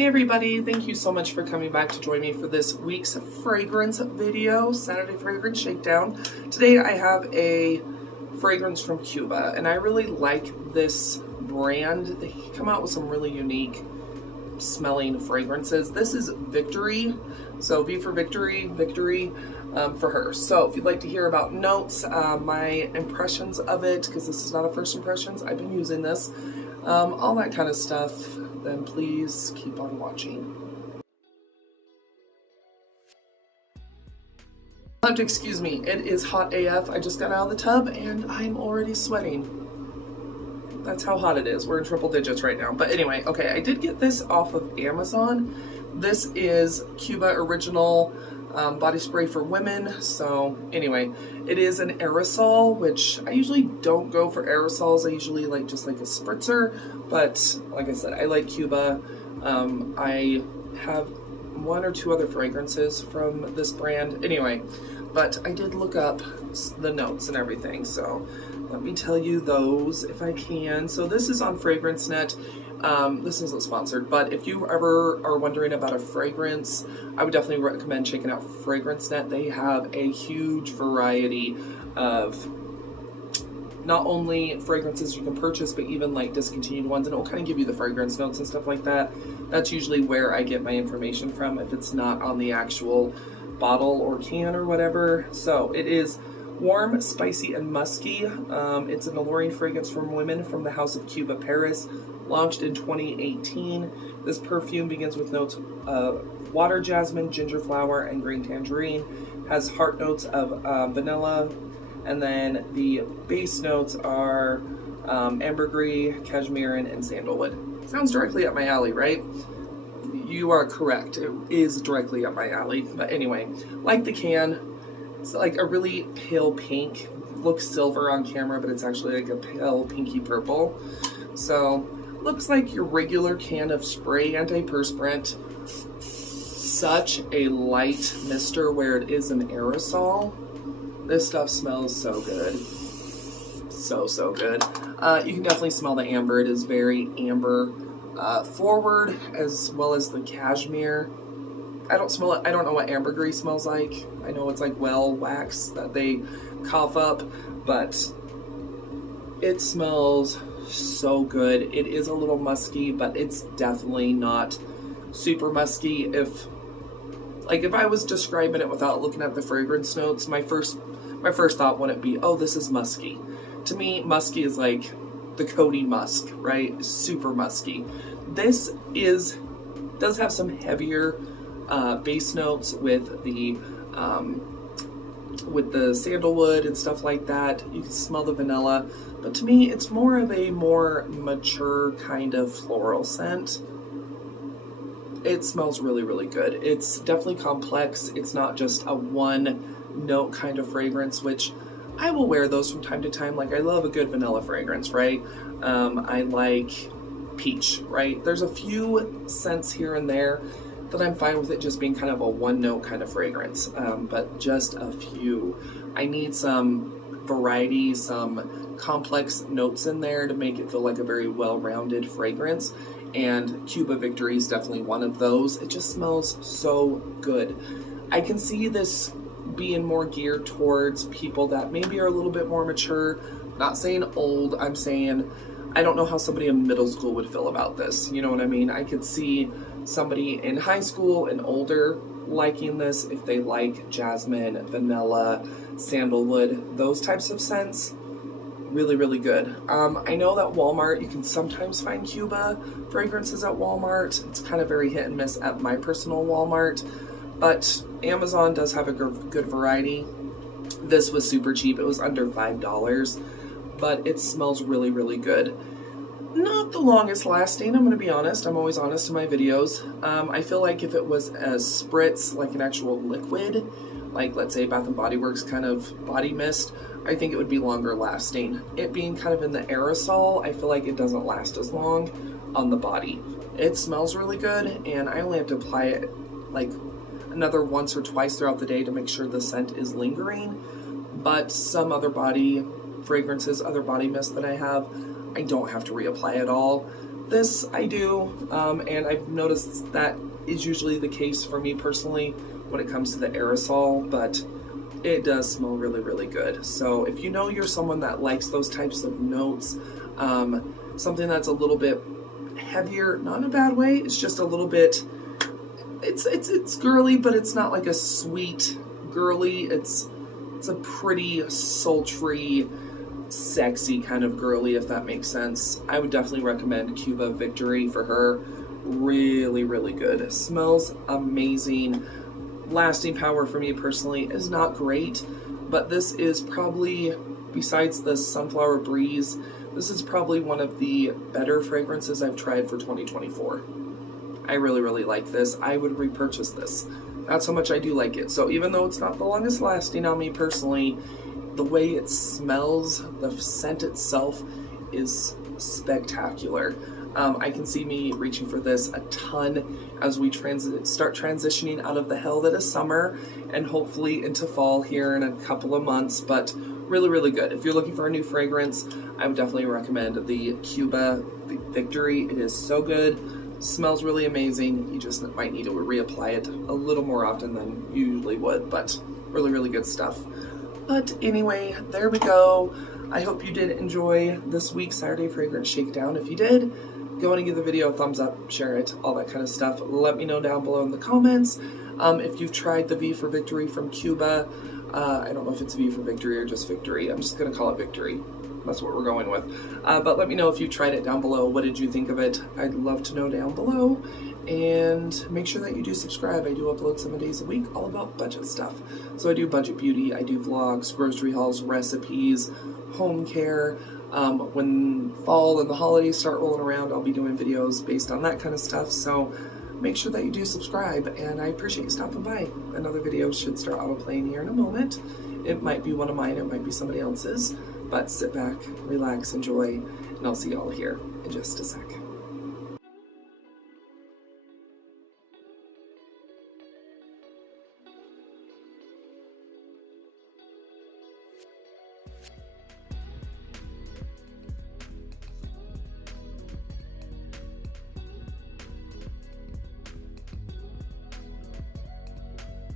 Hey everybody, thank you so much for coming back to join me for this week's fragrance video, Saturday Fragrance Shakedown. Today I have a fragrance from Cuba, and I really like this brand. They come out with some really unique smelling fragrances. This is Victory, so V for Victory, Victory for her. So if you'd like to hear about notes, my impressions of it, because this is not a first impressions, I've been using this, all that kind of stuff, then please keep on watching. You'll have to excuse me, it is hot AF. I just got out of the tub and I'm already sweating. That's how hot it is. We're in triple digits right now. But anyway, okay, I did get this off of Amazon. This is Cuba Original body spray for women. So anyway, it is an aerosol, which I usually don't go for aerosols. I usually like just like a spritzer, but like I said, I like Cuba. I have one or two other fragrances from this brand anyway, but I did look up the notes and everything, so let me tell you those if I can. So this is on FragranceNet. This isn't sponsored, but if you ever are wondering about a fragrance, I would definitely recommend checking out FragranceNet. They have a huge variety of not only fragrances you can purchase, but even like discontinued ones, and it will kind of give you the fragrance notes and stuff like that. That's usually where I get my information from if it's not on the actual bottle or can or whatever. So it is warm, spicy, and musky. It's an alluring fragrance from women from the house of Cuba Paris, launched in 2018. This perfume begins with notes of water jasmine, ginger flower, and green tangerine. Has heart notes of vanilla, and then the base notes are ambergris, cashmeran, and sandalwood. Sounds directly up my alley, right? You are correct. It is directly up my alley. But anyway, like the can, it's like a really pale pink. Looks silver on camera, but it's actually like a pale pinky purple. So looks like your regular can of spray antiperspirant. Such a light mister where it is an aerosol. This stuff smells so good. So good. You can definitely smell the amber. It is very amber forward, as well as the cashmere. I don't smell it. I don't know what ambergris smells like. I know it's like well wax that they cough up, but it smells so good. It is a little musky, but it's definitely not super musky. If I was describing it without looking at the fragrance notes, my first thought wouldn't be, oh, this is musky. To me, musky is like the Cody musk, right? Super musky. This does have some heavier base notes with the sandalwood and stuff like that. You can smell the vanilla, but to me, it's more of a more mature kind of floral scent. It smells really, really good. It's definitely complex. It's not just a one note kind of fragrance, which I will wear those from time to time. Like, I love a good vanilla fragrance, right? I like peach, right? There's a few scents here and there that I'm fine with it just being kind of a one note kind of fragrance, but just a few. I need some variety, some complex notes in there to make it feel like a very well-rounded fragrance, and Cuba Victory is definitely one of those. It just smells so good. I can see this being more geared towards people that maybe are a little bit more mature. Not saying old, I'm saying I don't know how somebody in middle school would feel about this. You know what I mean? I could see somebody in high school and older liking this if they like jasmine, vanilla, sandalwood, those types of scents. Really, really good. I know that Walmart, you can sometimes find Cuba fragrances at Walmart. It's kind of very hit and miss at my personal Walmart, but Amazon does have a good variety. This was super cheap. It was under $5, but it smells really, really good. Not the longest lasting, I'm going to be honest. I'm always honest in my videos. I feel like if it was a spritz, like an actual liquid, like let's say Bath & Body Works kind of body mist, I think it would be longer lasting. It being kind of in the aerosol, I feel like it doesn't last as long on the body. It smells really good, and I only have to apply it like another once or twice throughout the day to make sure the scent is lingering. But some other body fragrances, other body mists that I have, I don't have to reapply at all. This I do, and I've noticed that is usually the case for me personally when it comes to the aerosol, but it does smell really, really good. So if you know you're someone that likes those types of notes, something that's a little bit heavier, not in a bad way, it's just a little bit, it's girly, but it's not like a sweet girly. It's a pretty sultry, sexy kind of girly, if that makes sense. I would definitely recommend Cuba Victory for her. Really, really good. It smells amazing. Lasting power for me personally is not great, but this is probably, besides the Sunflower Breeze, this is probably one of the better fragrances I've tried for 2024. I really, really like this. I would repurchase this. That's how much I do like it. So even though it's not the longest lasting on me personally, the way it smells, the scent itself is spectacular. I can see me reaching for this a ton as we start transitioning out of the hell that is summer and hopefully into fall here in a couple of months, but really, really good. If you're looking for a new fragrance, I would definitely recommend the Cuba Victory. It is so good, smells really amazing. You just might need to reapply it a little more often than you usually would, but really, really good stuff. But anyway, there we go. I hope you did enjoy this week's Saturday Fragrance Shakedown. If you did, go and give the video a thumbs up, share it, all that kind of stuff. Let me know down below in the comments. If you've tried the V for Victory from Cuba, I don't know if it's V for Victory or just Victory. I'm just going to call it Victory. That's what we're going with. But let me know if you tried it down below. What did you think of it? I'd love to know down below. And make sure that you do subscribe. I do upload 7 days a week all about budget stuff. So I do budget beauty, I do vlogs, grocery hauls, recipes, home care. When fall and the holidays start rolling around, I'll be doing videos based on that kind of stuff. So make sure that you do subscribe, and I appreciate you stopping by. Another video should start auto-playing here in a moment. It might be one of mine, it might be somebody else's, but sit back, relax, enjoy, and I'll see y'all here in just a sec.